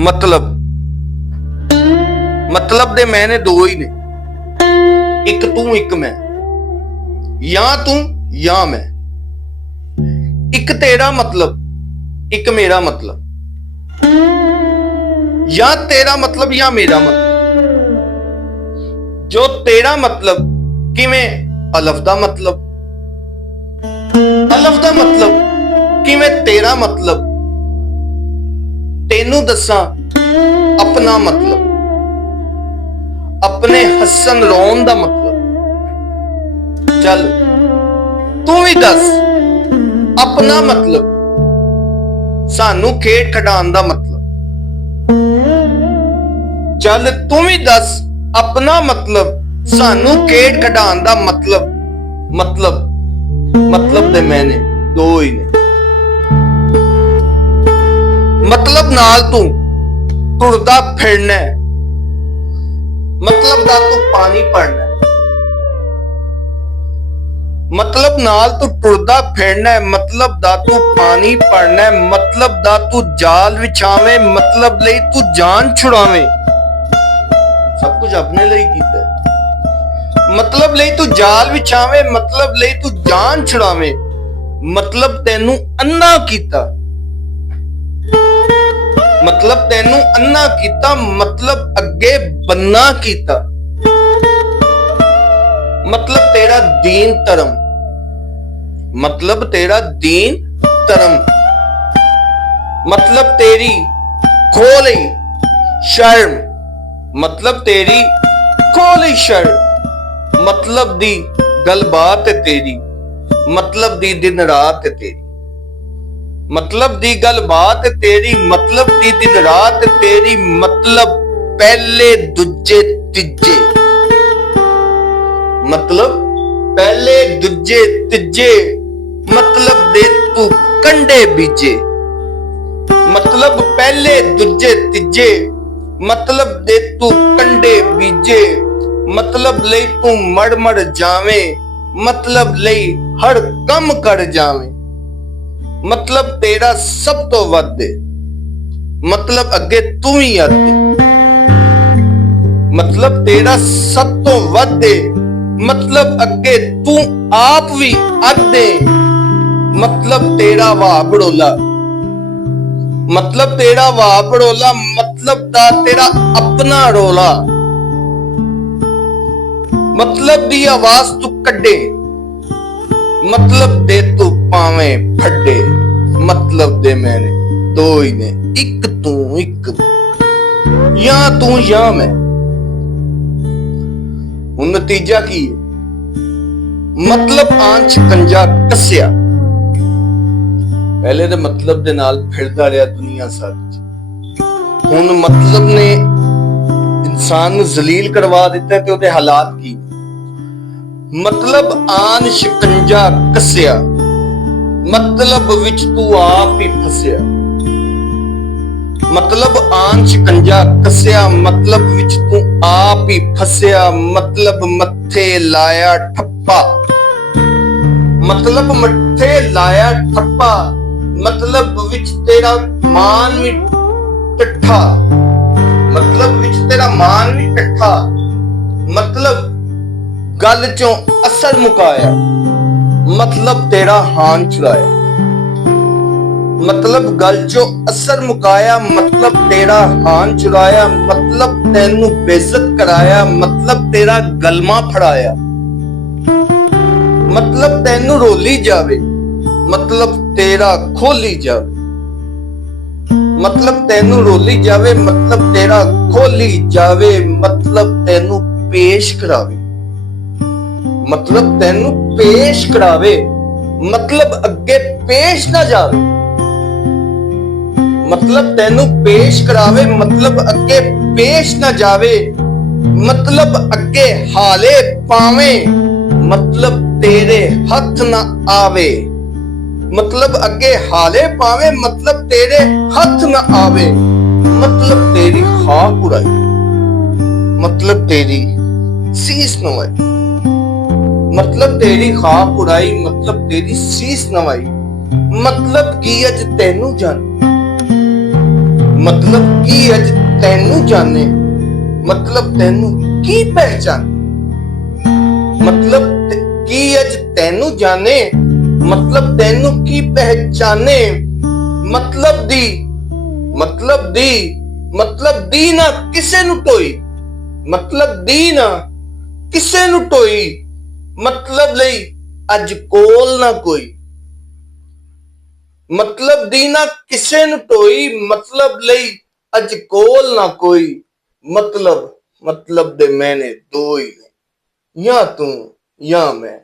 मतलब मतलब दे मैंने दो ही ने, एक तू एक मैं, या तू या मैं। एक तेरा मतलब एक मेरा मतलब, या तेरा मतलब या मेरा मतलब। जो तेरा मतलब किवें अलफ दा मतलब, अलफ दा मतलब किवें तेरा मतलब। तेनू दसा अपना मतलब, अपने हसन रोन दा मतलब। चल तू भी दस अपना मतलब, सानू खेड खडान दा मतलब। चल तू भी दस अपना मतलब, सानू खेड खडान दा मतलब। मतलब दे मैंने दो ही ने। मतलब नाल तू टुरदा फिरना, मतलब दा तू पानी पड़ना। मतलब नाल तू टुरदा फिरना, मतलब दा तू पानी पड़ना। मतलब दा तू जाल विछावे, मतलब लई तू जान छुड़ावे। सब कुछ अपने लिए कीता। मतलब लई तू जाल विछावे, मतलब लई तू जान छुड़ावे। मतलब तेनू अन्ना कीता, मतलब तेनू अन्ना कीता, मतलब अगे बन्ना कीता। मतलब तेरा दीन धर्म, मतलब तेरा दीन धर्म। मतलब तेरी खोली शर्म, मतलब तेरी खोली शर्म। मतलब दी गलबात है तेरी, मतलब दी दिन रात है तेरी। मतलब दी गलबात है तेरी, मतलब दी दिन रात है तेरी। मतलब पहले दूजे तीजे, मतलब पहले दूजे तीजे। मतलब दे तू कंडे बीजे, मतलब पहले दूजे तीजे। मतलब दे तू कंडे बीजे। मतलब लई तू मड़ मड़ जावे, मतलब लई हर कम कर जावे। मतलब तेरा सब तो वध, मतलब अगे तू ही आदे। मतलब तेरा सब तो वध, मतलब अगे तू आप भी आदे। मतलब तेरा वाह बड़ोला, मतलब तेरा वाह बड़ोला। मतलब दा तेरा अपना रोला। मतलब दी आवाज तू कड्डे, मतलब दे तू पावे फड्डे। मतलब दे मैंने दो ही ने, एक तू एक मैं, या तू या मैं। हुण नतीजा की है? मतलब आन शिकंजा कस्या। पहले तो मतलब दे नाल फिरदा रहा दुनिया सारी। हुण मतलब ने इंसान नूं जलील करवा दिता ते ओदे हालात की। मतलब आन शिकंजा कस्या, मतलब विच तू आप ही फसिया। मतलब आन शिकंजा कस्या, मतलब विच तू आप ही फसिया। मतलब मत्थे लाया ठप्पा, मतलब मत्थे लाया ठप्पा। मतलब विच तेरा मान भी टट्ठा, मतलब विच तेरा मान भी टट्ठा। मतलब गल चों असर मुकाया, मतलब तेरा हान चुराया। मतलब गल चों असर मुकाया, मतलब तेरा हान चुराया। मतलब तेनू बेइज्जत कराया, मतलब तेरा गलमा फड़ाया। मतलब तेनू रोली जावे, मतलब तेरा खोली जावे। मतलब तेनू रोली जावे, मतलब तेरा खोली जावे। मतलब तेनू पेश करावे, मतलब तेनू पेश करावे। मतलब अगे पेश ना जावे, मतलब तेनू पेश करावे। मतलब अगे पेश ना जावे, मतलब अगे हाले पावे। मतलब तेरे हथ ना आवे, मतलब अगे हाले पावे। मतलब तेरे हथ ना आवे। मतलब तेरी खाक उड़ाई, मतलब तेरी सीस नवाई। मतलब तेरी खाक उड़ाई, मतलब तेरी सीस नवाई। मतलब की अज तेनू जान, ਮਤਲਬ ਕੀ ਅਜ ਤੈਨੂੰ ਜਾਣੇ, ਮਤਲਬ ਤੈਨੂੰ ਕੀ ਪਹਿਚਾਨੇ। ਮਤਲਬ ਕੀ ਅਜ ਤੈਨੂੰ ਜਾਣੇ, ਮਤਲਬ ਤੈਨੂੰ ਕੀ ਪਹਿਚਾਨੇ। ਮਤਲਬ ਦੀ, ਮਤਲਬ ਦੀ, ਮਤਲਬ ਦੀ ਨਾ ਕਿਸੇ ਨੂੰ ਟੋਈ, ਮਤਲਬ ਦੀ ਨਾ ਕਿਸੇ ਨੂੰ ਟੋਈ। ਮਤਲਬ ਲਈ ਅੱਜ ਕੋਲ ਨਾ ਕੋਈ, ਮਤਲਬ ਦੀ ਨਾ ਕਿਸੇ ਨੂੰ ਟੋਈ। ਮਤਲਬ ਲਈ ਅੱਜ ਕੋਲ ਨਾ ਕੋਈ। ਮਤਲਬ, ਮਤਲਬ ਦੇ ਮੈਨੇ ਦੋ ਹੀ ਨੇ, ਜਾਂ ਤੂੰ ਜਾਂ ਮੈਂ।